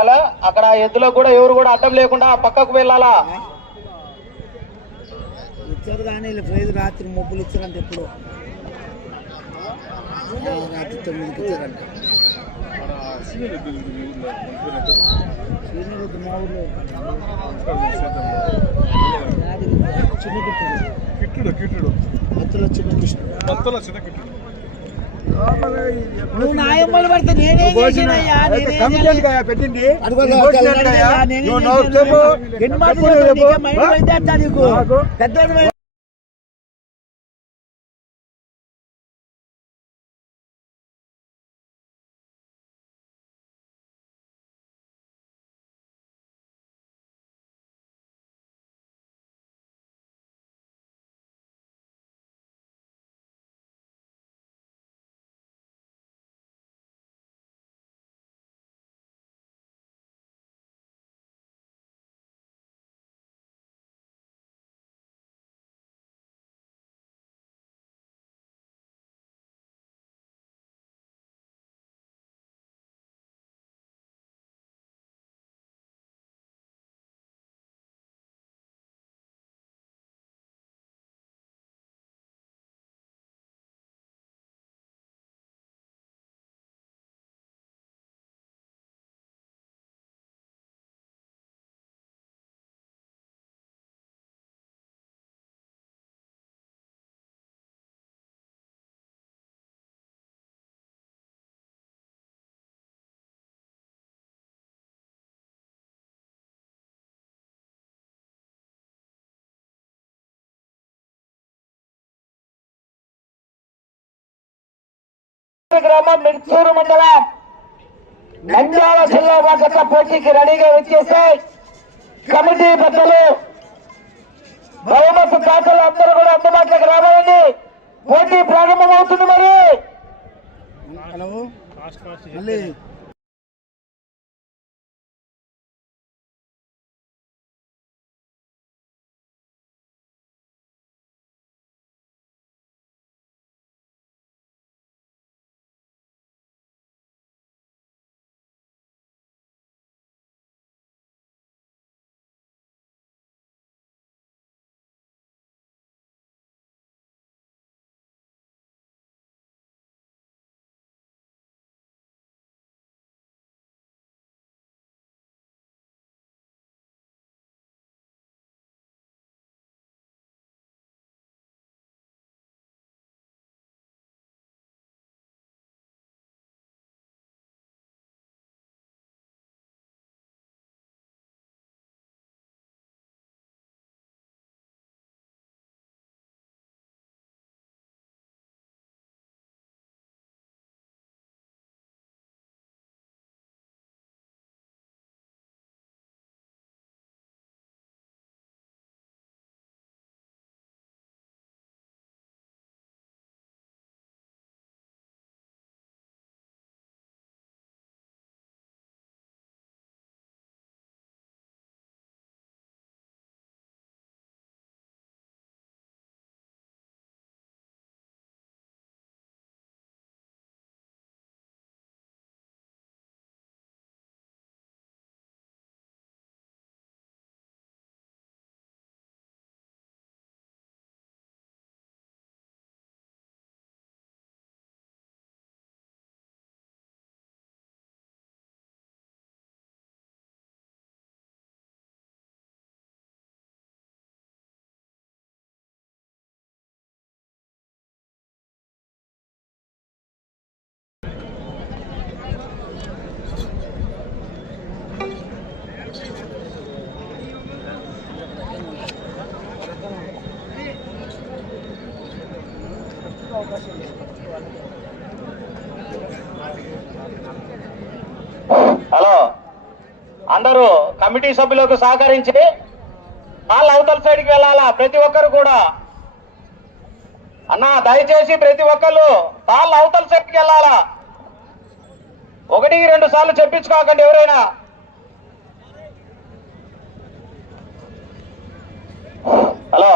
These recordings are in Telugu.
ఉండాలా అక్కడ ఎద్దులకు కూడా ఎవరు కూడా అడ్డం లేకుండా పక్కకు వెళ్ళాలా? ఇచ్చారు కానీ ప్రైజ్ రాత్రి మబ్బులు ఇచ్చారంట ఎప్పుడు. రాత్రి తొమ్మిదికి ఇచ్చారంట. చిన్న కిట్టుడు కిట్టుడు కిట్టుడు మత్తులో చిన్న కృష్ణ భక్తుల చిన్న కిట్టుడు నువ్వు పడితే నేనేం చేసినయ్యా. పెట్టింది? ఎన్ని మాటలు? నీకేం గ్రామం మిర్చూరు మండలం. నంద్యాల జిల్లా వాకట్ల పోటీకి రెడీగా వచ్చేసి కమిటీ పెద్దలు బహుమతి దాతలు అందరూ కూడా అందుబాటులోకి రావాలండి. పోటీ ప్రారంభమవుతుంది మరి. కమిటీ సభ్యులకు సహకరించి వాళ్ళ అవతల సైడ్కి వెళ్ళాలా? ప్రతి ఒక్కరు కూడా. అన్నా దయచేసి ప్రతి ఒక్కరు వాళ్ళ అవతల సైడ్కి వెళ్ళాలా? ఒకటికి రెండు సార్లు చెప్పించుకోకండి ఎవరైనా. హలో?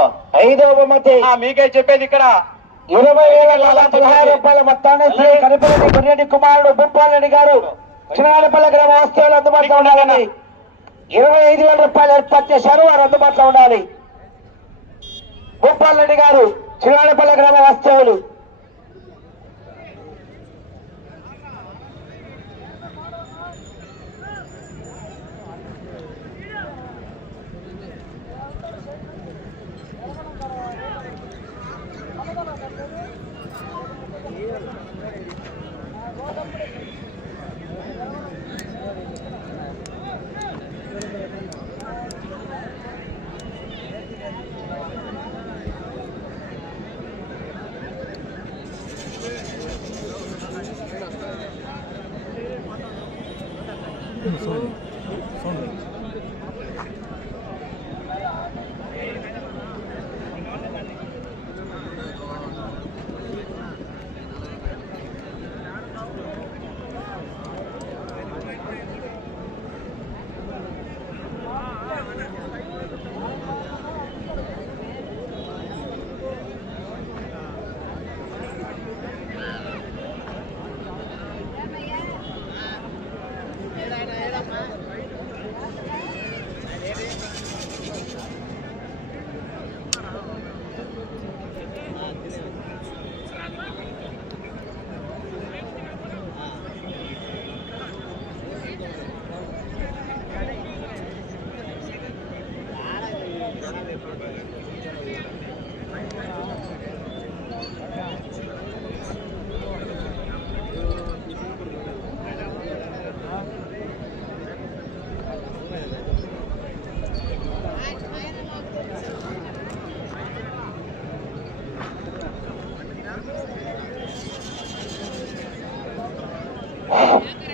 ఐదో బహుమతి మీకే చెప్పేది ఇక్కడ. ఇరవై వేల పదహారు రూపాయల మొత్తాన్ని కనిపిరెడ్డి కుమారుడు భూపాలరెడ్డి గారు చిన్నపల్లి గ్రామ వస్తువులు అందుబాటులో ఉండాలని ఇరవై ఐదు వేల రూపాయలు ఏర్పాటు చేశారు. వారు అందుబాటులో ఉండాలి. భూపాల్ రెడ్డి గారు చిరాడపల్లి గ్రామ వాస్తవులు హలో కమిటీ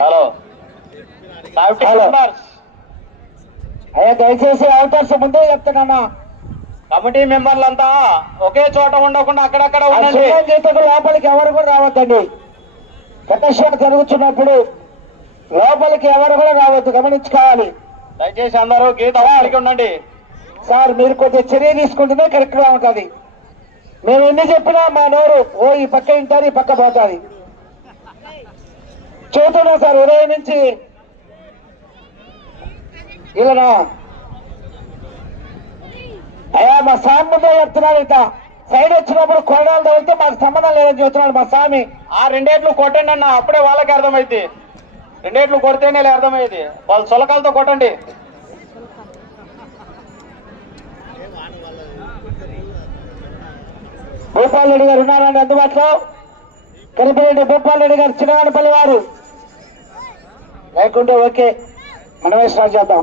హలో. మెంబర్స్ అయ్యా దయచేసి అవకాశం ముందే చెప్తున్నాను కమిటీ మెంబర్లంతా ఒకే చోట ఉండకుండా అక్కడక్కడ ఉండండి. చేతకు లోపలికి ఎవరు కూడా రావద్దండి. ప్రదర్శన జరుగుతున్నప్పుడు లోపలికి ఎవరు కూడా రావద్దు గమనించుకోవాలి. దయచేసి అందరూ గీత ఉండండి. సార్ మీరు కొంచెం చర్య తీసుకుంటేనే కరెక్ట్గా ఉంటది. మేము ఎన్ని చెప్పినా మా నోరు ఓ ఈ పక్క ఇంటారు ఈ పక్క పోతుంది. చూస్తున్నా సార్ ఉదయం నుంచి ఇలా అయ్యా మా స్వామి ముందే చెప్తున్నాడు ఇట సైడ్ వచ్చినప్పుడు కొరడాలు తగిలితే మాకు సంబంధం లేదని చెప్తున్నాడు మా స్వామి. ఆ రెండేట్లు కొట్టండి అన్న అప్పుడే వాళ్ళకి అర్థమైంది రెండేట్లు కొడితేనే అర్థమయ్యేది వాళ్ళు సొలకాలతో కొట్టండి. భూపాల్ రెడ్డి గారు ఉన్నారండి అందుబాటులో? కనిపిరెడ్డి భూపాల్ రెడ్డి గారు చిన్నవాడపల్లి వారు. లేకుంటే ఓకే. మనమే స్టార్ట్ చేద్దాం.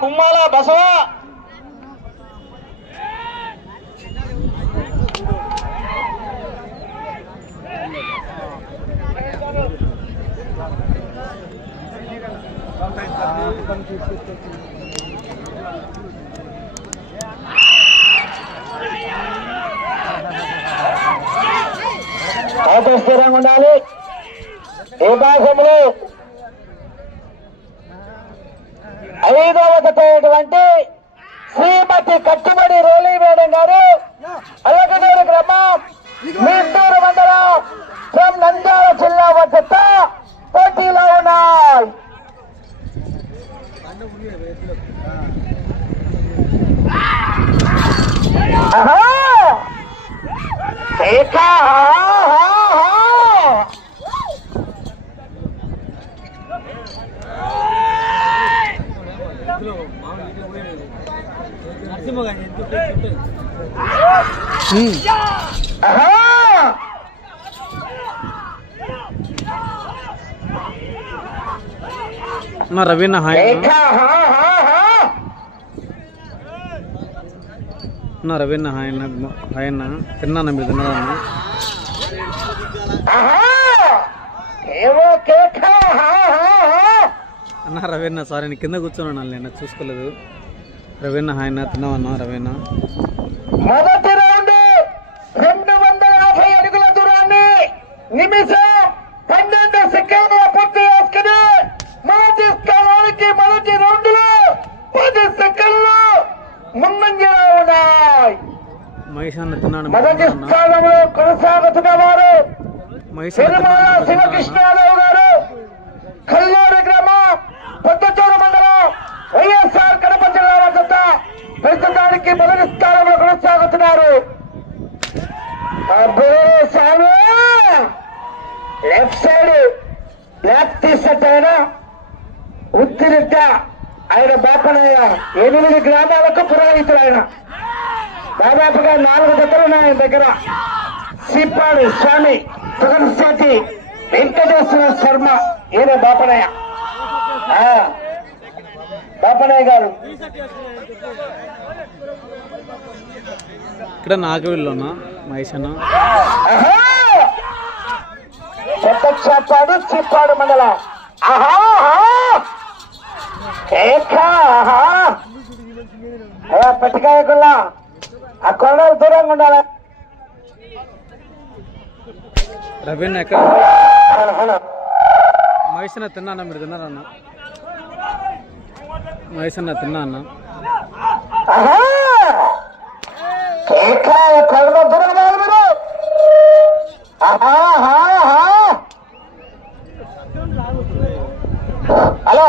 కుమ్మాల బసవా Auto స్థిరంగా ఉండాలి. విభాగంలో ఐదవదటువంటి ఐదవ శ్రీమతి కట్టుబడి రోలీ మేడం గారు అలగనూరు గ్రామం మీటూరు మండలం ఫ్రమ్ నంద్యాల జిల్లా వద్ద పోటీలో ఉన్నాయి. ఆహా! నా రవీణ హాయ్ ఏక! ఆహా! ఆహా! అన్న రవీణ హాయ్ అన్న హాయ్ అన్న తిన్నాను మీరు తిన్నారన్న ఆహా, ఆహా. అన్న సారీ నేను కింద కూర్చున్నాను నేను చూసుకోలేదు రవీణ హాయ్ అన్న తిన్నావన్నా రవీణ మొదటి రౌండ్ రెండు వందల యాభై అడుగుల దూరాన్ని నిమిషం పన్నెండు సెకండ్ల పూర్తి చేసుకుని మొదటి స్థానానికి మొదటి రౌండ్లో పది సెకండ్లు ముందంజలో ఉన్నాయి. మహేష్ అన్న తిన్నాను మొదటి స్థానంలో కొనసాగుతున్న వారు మహేష్ బాపనయ్య గారు. ఇక్కడ నాగవీళ్ళున్నా మహేష్ అన్న! పెద్ద చేపాడు చిప్పాడు మండలం పెట్టకాయకుల్లా ఆ కొండలు దూరంగా ఉండాలి. రవీణ ఎక్కడ. మహేష్ అన్న తిన్నానా? మీరు తిన్నారన్న మహేష్ అన్న తిన్నా అన్న! హలో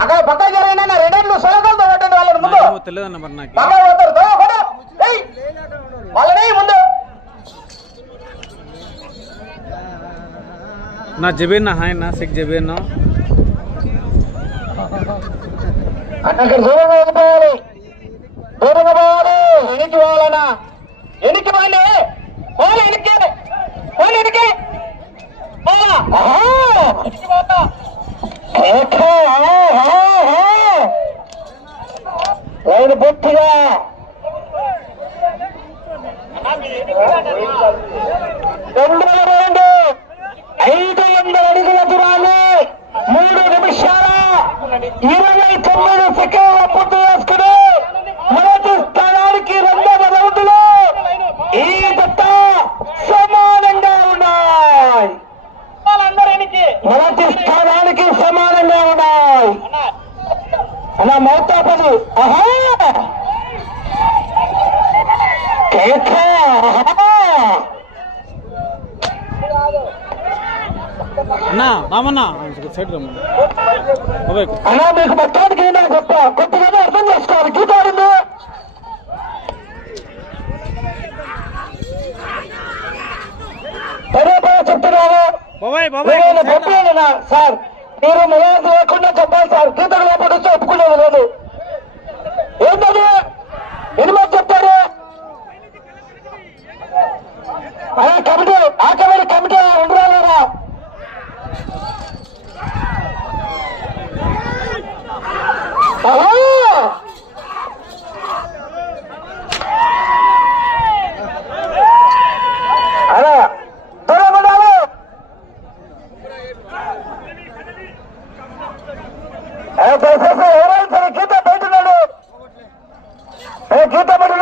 అక్కడ పక్క జరిగిన రెండేళ్ళు సొలగలతో కొట్టండి వాళ్ళని ముందు. ఏమో తెలియదన్న మరి నాకు. వాళ్ళని ముందు. నా జబీర్ హాయ్ అన్న సిక్ జబీర్ నా అక్కడ దూరంగా వెళ్ళిపోవాలి దూరంగా పోవాలి ఎనికి పోవాలన్నా ఎనికి పోవాలి పోవాలి ఎనికి పోవాలి ఎనికి పోవాలా? ఆహా. ఎనికి పోతా. కేక, ఆహా, ఆహా. లైన్ పూర్తిగా రెండు రెండు ఐదు వందల అడుగుల దూరాన్ని మూడు నిమిషాల ఇరవై తొమ్మిది సెకండ్ల పూర్తి చేసుకుని మొదటి స్థానానికి రెండవ రౌండ్లో ఈ జత సమానంగా ఉన్నాయి. మొదటి స్థానానికి సమానంగా ఉన్నాయి. అలా మౌతాపది ఆహా! ఆహా! అన్నా రామన్న సైడ్ అలా మీకు మొత్తానికి ఏదో గొప్ప కొత్తగానే అర్థం చేసుకోవాలి. గీత ఆడింది పదే పదే చెప్తున్నాను పంపించలేనా సార్. మీరు మొదలు లేకుండా చెప్పాలి సార్. గీతకు లేకపోతే వస్తే ఒప్పుకునేది లేదు. ఏంటది? ఎనిమిది చెప్తారు అదే కమిటీ ఆకమైన కమిటీ రెండు రాలేరా ఆహా! అలా దూరం ఉండాలి ఏ దయచేసి ఎవరైనా సరే గీత బయట ఉన్నాడు ఏ గీత బయట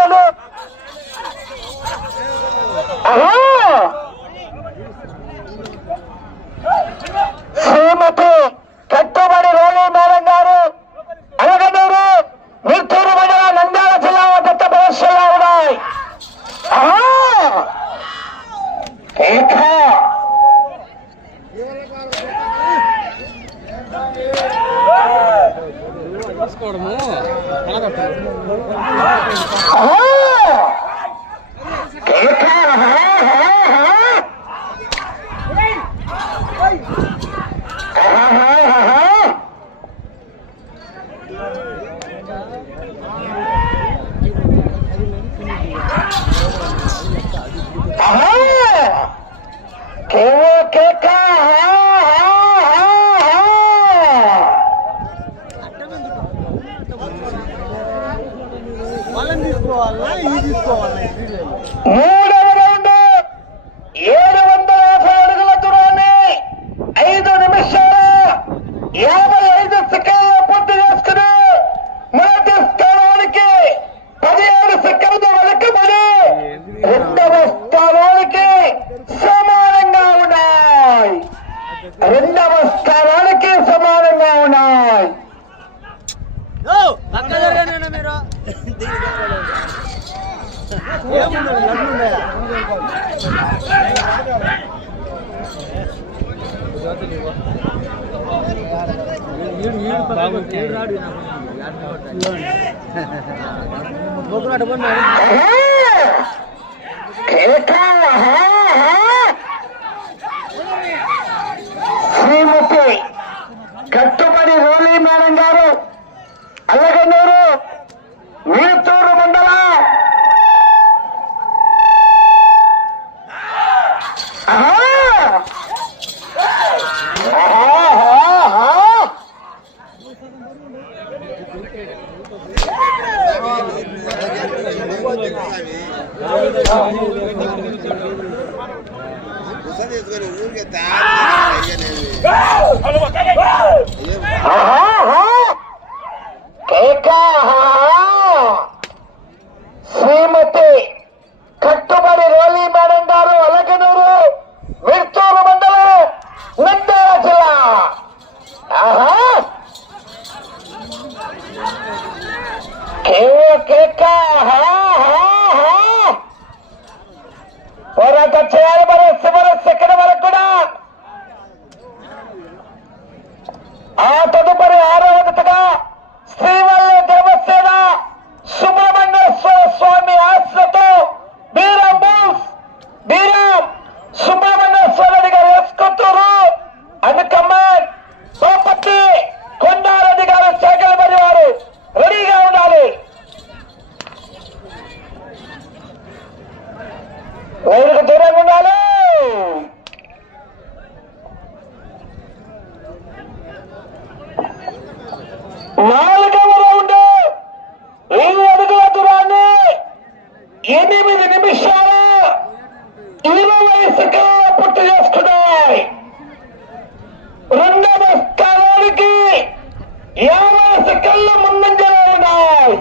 సంబంధాలు ఉన్నాయి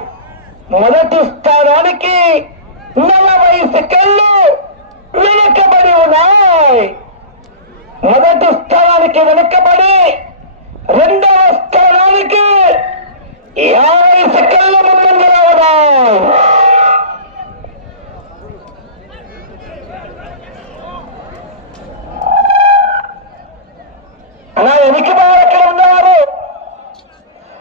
మొదటి స్థానానికి నలభై సెకండ్లు వెనుకబడి ఉన్నాయి. మొదటి స్థానానికి వెనుకబడి రెండవ స్థానానికి యాభై సెకండ్ల ముందంజలో ఉన్నాయి అలా వెనక్కి బాగా ఎక్కడ ఉన్నారు ఆహా! నా మైక్ ఆపండి నీ దగ్గరది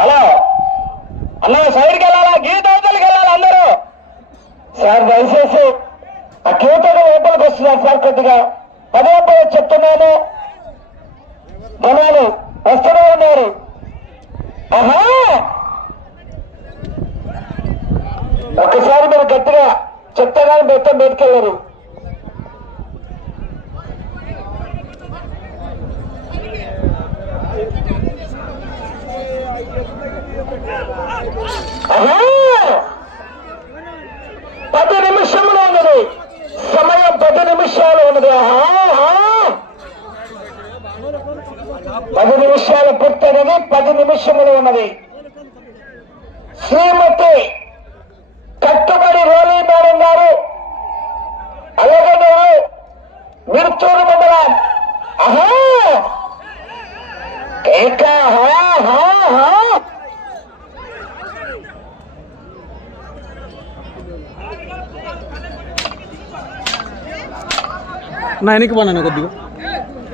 హలో అన్న సైడ్కి వెళ్ళాలా గీత అవతలకి వెళ్ళాలా అందరూ సార్ దయచేసి ఆ గీతగా లోపలికి వస్తున్నారు సార్ కొద్దిగా పదే పదే చెప్తున్నాను జనాలు వస్తూనే ఉన్నారు. ఆహా! ఒక్కసారి మీరు గట్టిగా చెప్తే మొత్తం బయటకెళ్ళరు పది నిమిషంలో ఉన్నది. సమయం పది నిమిషాలు ఉన్నది. ఆహా! పది నిమిషాలు పూర్తయినది పది నిమిషములు ఉన్నది. శ్రీమతి కట్టుబడి రోలీ మేడం గారు అలాగే మిర్చూరు మండలం. ఆహా కేక నా వెనక్కి పోనా కొద్దిగా?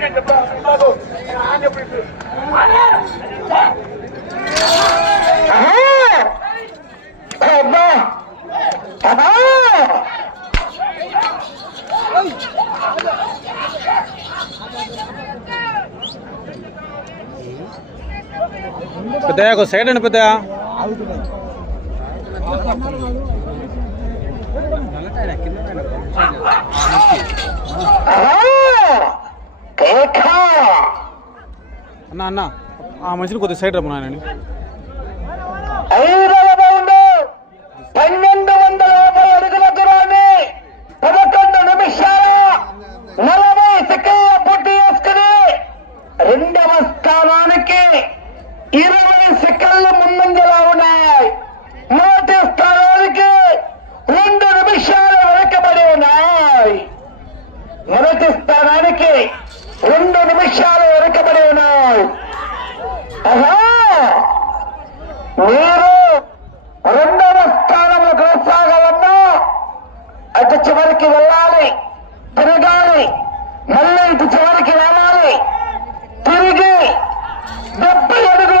అబ్బా! అబ్బా! అబ్బా! పెద్దయ్య ఒక సైడ్ అండి పెద్దయ్య ఆహా! కేక! అన్న అన్న ఆ మనిషిని కొద్దిగా సైడ్ రమ్మన్నా నేను ఐదవ రౌండ్ పన్నెండు వందల యాభై అడుగుల దూరాన్ని పదకొండు నిమిషాల నలభై సెకండ్ల పూర్తి చేసుకుని రెండవ స్థానానికి ఇరవై సెకండ్లు ముందంజలా ఉన్నాయి మొదటి స్థానానికి రెండు నిమిషాలు వెనకబడి ఉన్నాయి మొదటి స్థానానికి రెండు నిమిషాలు వెనకబడి ఉన్నాయి ఆహా మీరు రెండవ స్థానంలో కొనసాగాలన్నా అటు చివరికి వెళ్ళాలి తిరగాలి మళ్ళీ ఇటు చివరికి రావాలి తిరిగి డెబ్బై అడుగుల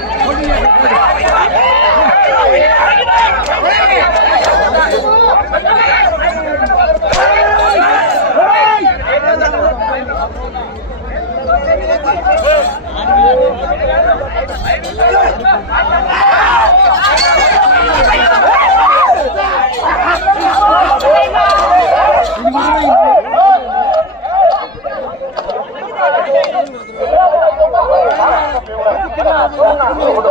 酸辣萝卜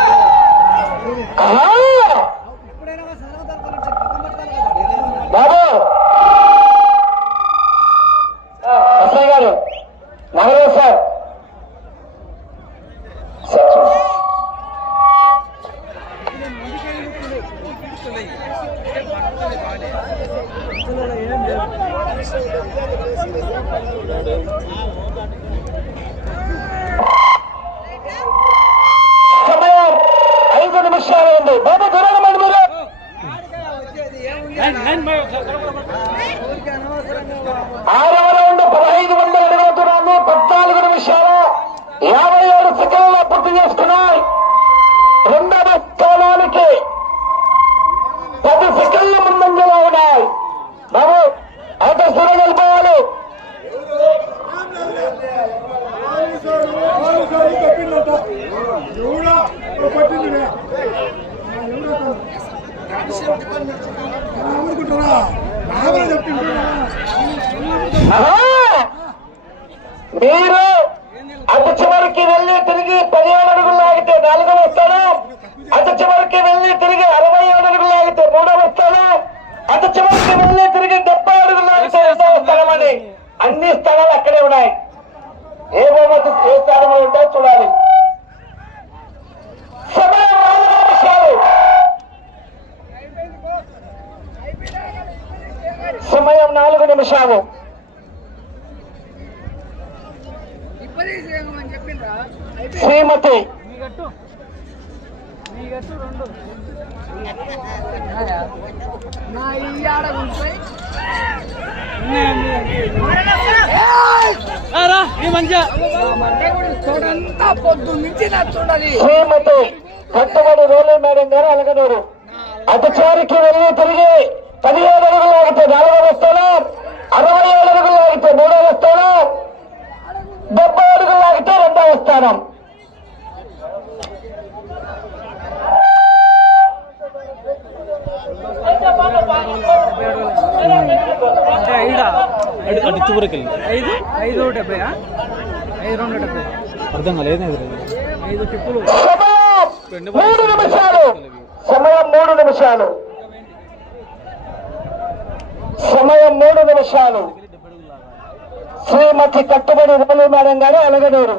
ఆహా! బాబు ఎస్ఐ గారు నాగరాజు సార్ సార్ చూడండి. సమయం ఐదు నిమిషాలు ఉంది బాబు దూరంగా మండి మీరు ఆరవ రౌండ్ పదహైదు వందల అడుగుల దూరాన్ని పద్నాలుగు నిమిషాలు యాభై ఏడు సెకండ్లలో పూర్తి చేసుకున్నాయి రెండవ స్థానానికి పది సెకండ్ల ముందంజలో ఉన్నాయి. బాబు ఆటో స్థిరం వెళ్ళిపోవాలి! మీరు అటు చివరికి వెళ్ళి తిరిగి పదిహేను అడుగులు ఆగితే నాలుగవ స్థానం. అటు చివరికి వెళ్ళి తిరిగి అరవై అడుగులు ఆగితే మూడవ స్థానం. అటు చివరికి వెళ్ళి తిరిగి డెబ్బై అడుగులు ఆగితే రెండవ స్థానం అన్ని స్థానాలు అక్కడే ఉన్నాయి. ఏ బహుమతి ఏ స్థానంలో ఉంటాయో చూడాలి. సమయం నాలుగు నిమిషాలు. శ్రీమతి. శ్రీమతి కట్టుబడి రోలే మేడం గారు అలగనూరు. అటు చివరికి వెళ్ళి తిరిగి పదిహేడు అడుగులు ఆగితే నాలుగవ స్థానం అరవై ఏడు అడుగులు ఆగితే మూడవ స్థానం. డెబ్బై అడుగులు రెండవ స్థానం ఐదు ఐదు డెబ్బై ఐదు రెండు డెబ్బై అర్థం కాలేదు ఐదు టిప్పులు మూడు నిమిషాలు సమయం మూడు నిమిషాలు సమయం మూడు నిమిషాలు శ్రీమతి కట్టుబడి రోలు మేడం గారు అలగనూరు.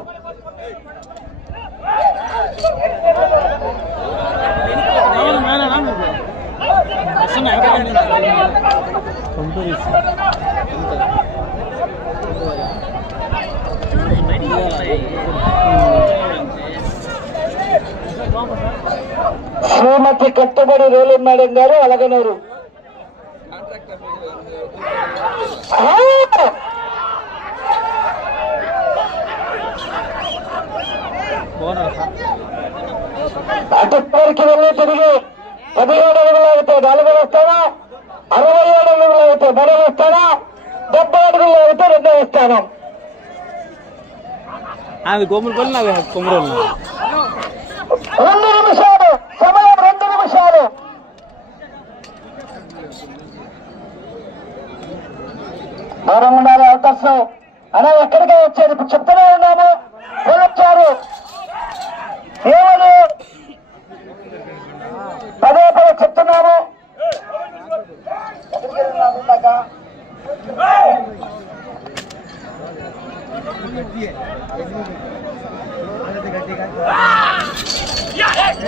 శ్రీమతి కట్టుబడి రోలు మేడం గారు అలగనూరు. ఆ! వెళ్ళి తిరిగి పదిహేడు అడుగులు అయితే నాలుగవ స్థానం అరవై ఏడు అడుగులు అయితే మరో వస్తానా డెబ్బై అడుగులు అయితే రెండవ స్థానం అది కోమలపల్లి నాకు రెండు నిమిషాలు సమయం రెండు నిమిషాలు దూరం ఉండాలి అవకాశం అలా ఎక్కడికే వచ్చేది ఇప్పుడు చెప్తూనే ఉన్నాము వాళ్ళు వచ్చారు ఏమని పదే పదే చెప్తున్నాము ఎక్కడికి వెళ్ళినాము ఇందాక?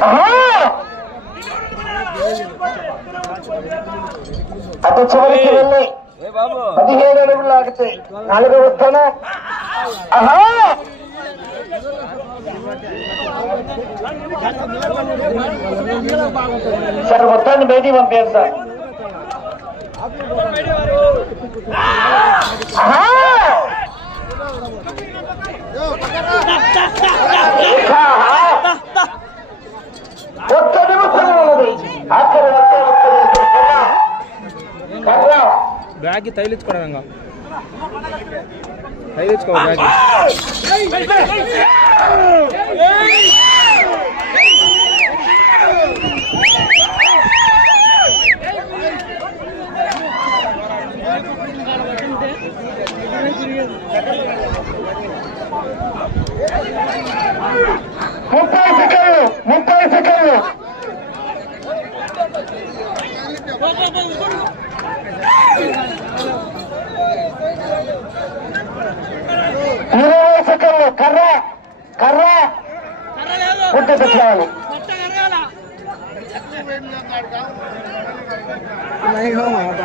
ఆహా! అటు చివరికి వెళ్ళి పదిహేడు అడుగులు ఆగితే నాలుగో వస్తాను ఆహా సార్ మొత్తాన్ని బయటికి పంపారు సార్ ఆహా! ఆహా! ఒక్క నిమిషం ఉన్నది ఆఖరి బ్యాగ్ తగిలించుకోవడం తగిలించుకో బ్యాగ్. ముప్పై సెకండ్లు ముప్పై సెకండ్లు. ఇరవై సెకండ్లు. కర్ర కర్ర. పుట్ట పెట్టాలి.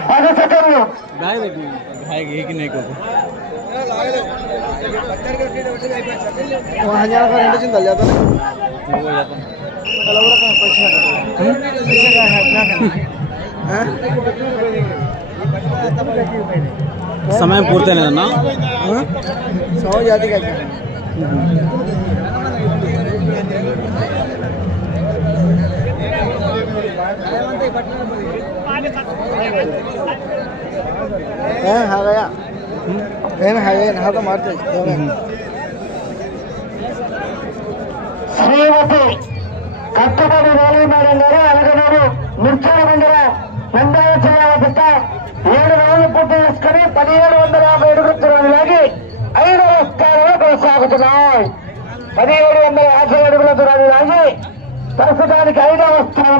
పది సెకండ్లు. खाएगी कि नहीं कोई वहाँ जाना का रेंट जाता है। हो? हाँ? जाता పెట్టి బ్యాగ్ ఏకి నీకు సమయం పూర్తయినదన్నా శ్రీమతి కట్టుబడి రాలి మేడం గారు అలగనూరు నిర్చల మండలం నంద్యాల జిల్లా బిడ్డ ఏడు రోజులు పూర్తి చేసుకుని పదిహేడు వందల యాభై అడుగులు దూరం లాగి ఐదవ స్థానంలో కొనసాగుతున్నాయి. పదిహేడు వందల యాభై అడుగుల ప్రస్తుతానికి ఐదవ స్థానంలో